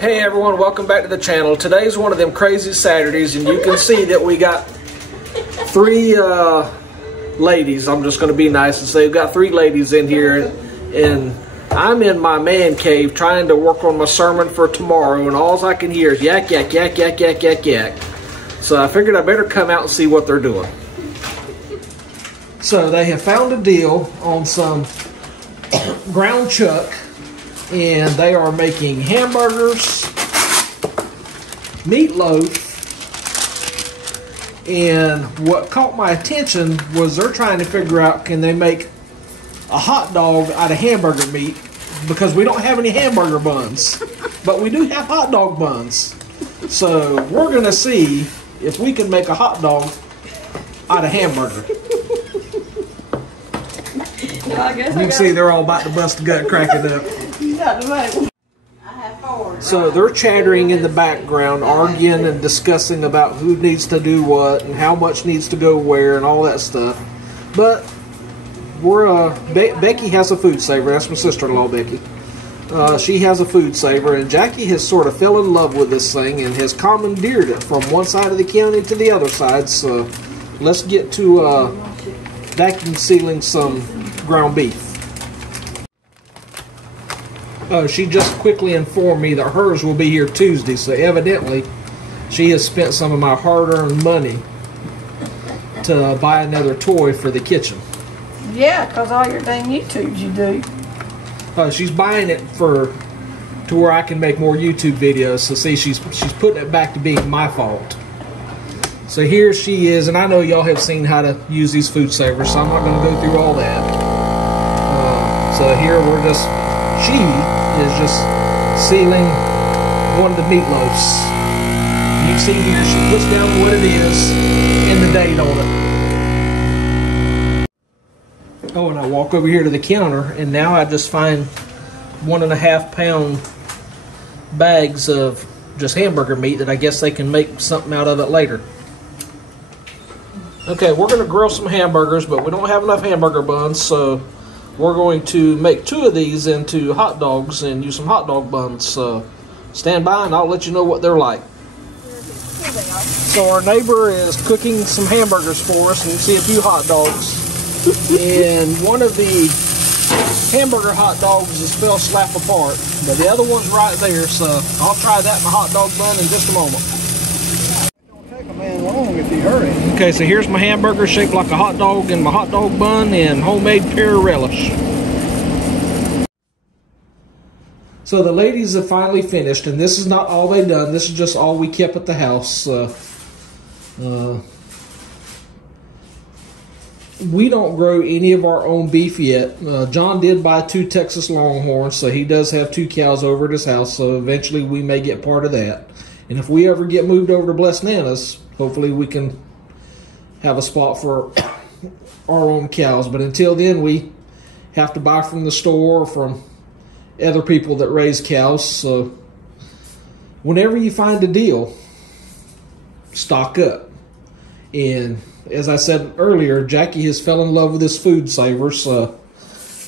Hey everyone, welcome back to the channel. Today's one of them crazy Saturdays, and you can see that we got three ladies. I'm just going to be nice and say we've got three ladies in here, and I'm in my man cave trying to work on my sermon for tomorrow, and all I can hear is yak, yak, yak, yak, yak, yak, yak. So I figured I better come out and see what they're doing. So they have found a deal on some ground chuck, and they are making hamburgers, meatloaf, and what caught my attention was they're trying to figure out, can they make a hot dog out of hamburger meat, because we don't have any hamburger buns, but we do have hot dog buns. So we're going to see if we can make a hot dog out of hamburger. You can see they're all about to bust a gut cracking up. So they're chattering in the background, arguing and discussing about who needs to do what and how much needs to go where and all that stuff. But we're Becky has a food saver. That's my sister-in-law, Becky. She has a food saver, and Jackie has sort of fell in love with this thing and has commandeered it from one side of the county to the other side. So let's get to vacuum sealing some ground beef. She just quickly informed me that hers will be here Tuesday, so evidently she has spent some of my hard-earned money to buy another toy for the kitchen. Yeah, because all your dang YouTubes you do. She's buying it to where I can make more YouTube videos. So see, she's putting it back to being my fault. So here she is, and I know y'all have seen how to use these food savers, so I'm not going to go through all that. So here she is just sealing one of the meatloaves. You can see here she puts down what it is and the date on it. Oh, and I walk over here to the counter, and now I just find 1.5 pound bags of just hamburger meat that I guess they can make something out of it later. Okay, we're going to grill some hamburgers, but we don't have enough hamburger buns, so we're going to make 2 of these into hot dogs and use some hot dog buns. So stand by and I'll let you know what they're like. So our neighbor is cooking some hamburgers for us, and you see a few hot dogs. And one of the hamburger hot dogs is fell slap apart, but the other one's right there, so I'll try that in the hot dog bun in just a moment. Long if you hurry. Okay, so here's my hamburger shaped like a hot dog in my hot dog bun and homemade pear relish. So the ladies have finally finished, and this is not all they've done. This is just all we kept at the house. We don't grow any of our own beef yet. John did buy 2 Texas Longhorns, so he does have 2 cows over at his house, so eventually we may get part of that. And if we ever get moved over to Blessed Nana's, hopefully we can have a spot for our own cows. But until then, we have to buy from the store or from other people that raise cows. So whenever you find a deal, stock up. And as I said earlier, Jackie has fell in love with this food saver. So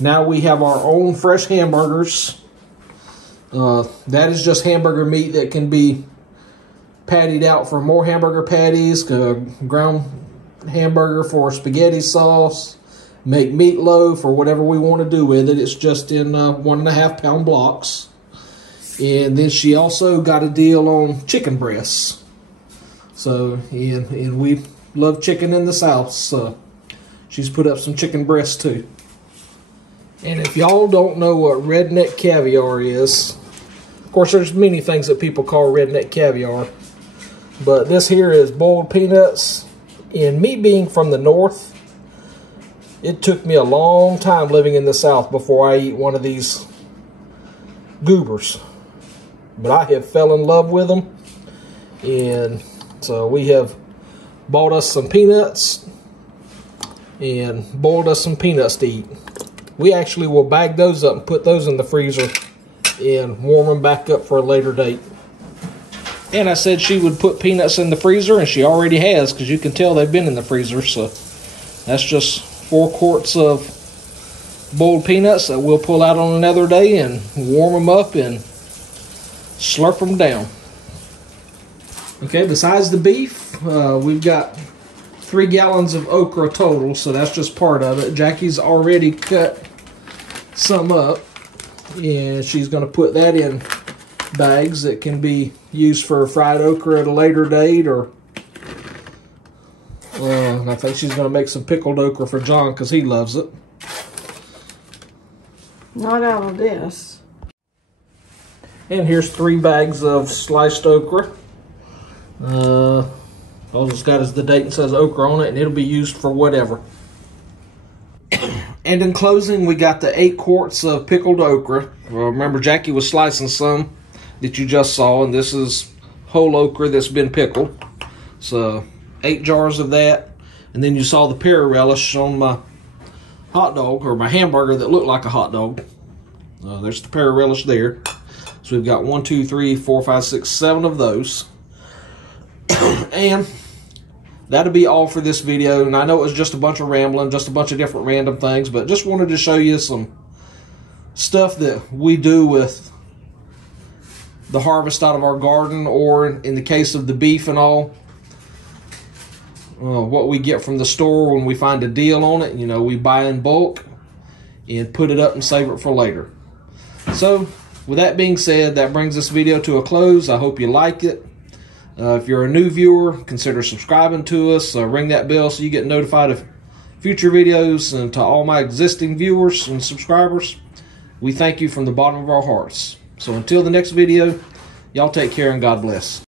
now we have our own fresh hamburgers. That is just hamburger meat that can be pattied out for more hamburger patties, ground hamburger for spaghetti sauce, make meatloaf or whatever we want to do with it. It's just in 1.5 pound blocks. And then she also got a deal on chicken breasts. So, and we love chicken in the South, so she's put up some chicken breasts too. And if y'all don't know what redneck caviar is, of course there's many things that people call redneck caviar, but this here is boiled peanuts. And me being from the North, it took me a long time living in the South before I eat one of these goobers. But I have fell in love with them. And so we have bought us some peanuts and boiled us some peanuts to eat. We actually will bag those up and put those in the freezer and warm them back up for a later date. And I said she would put peanuts in the freezer, and she already has, because you can tell they've been in the freezer. So that's just 4 quarts of boiled peanuts that we'll pull out on another day and warm them up and slurp them down. Okay, besides the beef, we've got 3 gallons of okra total, so that's just part of it. Jackie's already cut some up, and she's going to put that in bags that can be used for fried okra at a later date, or I think she's going to make some pickled okra for John because he loves it. Not out of this. And here's 3 bags of sliced okra. All it's got is the date and says okra on it, and it'll be used for whatever. And in closing, we got the 8 quarts of pickled okra. Well, remember, Jackie was slicing some that you just saw, and this is whole okra that's been pickled. So 8 jars of that. And then you saw the peri relish on my hot dog, or my hamburger that looked like a hot dog. There's the peri relish there. So we've got 1, 2, 3, 4, 5, 6, 7 of those. And that'll be all for this video. And I know it was just a bunch of rambling, just a bunch of different random things, but just wanted to show you some stuff that we do with the harvest out of our garden, or in the case of the beef and all, what we get from the store when we find a deal on it. You know, we buy in bulk and put it up and save it for later. So with that being said, that brings this video to a close. I hope you like it. If you're a new viewer, consider subscribing to us. Ring that bell so you get notified of future videos. And to all my existing viewers and subscribers, we thank you from the bottom of our hearts. So until the next video, y'all take care and God bless.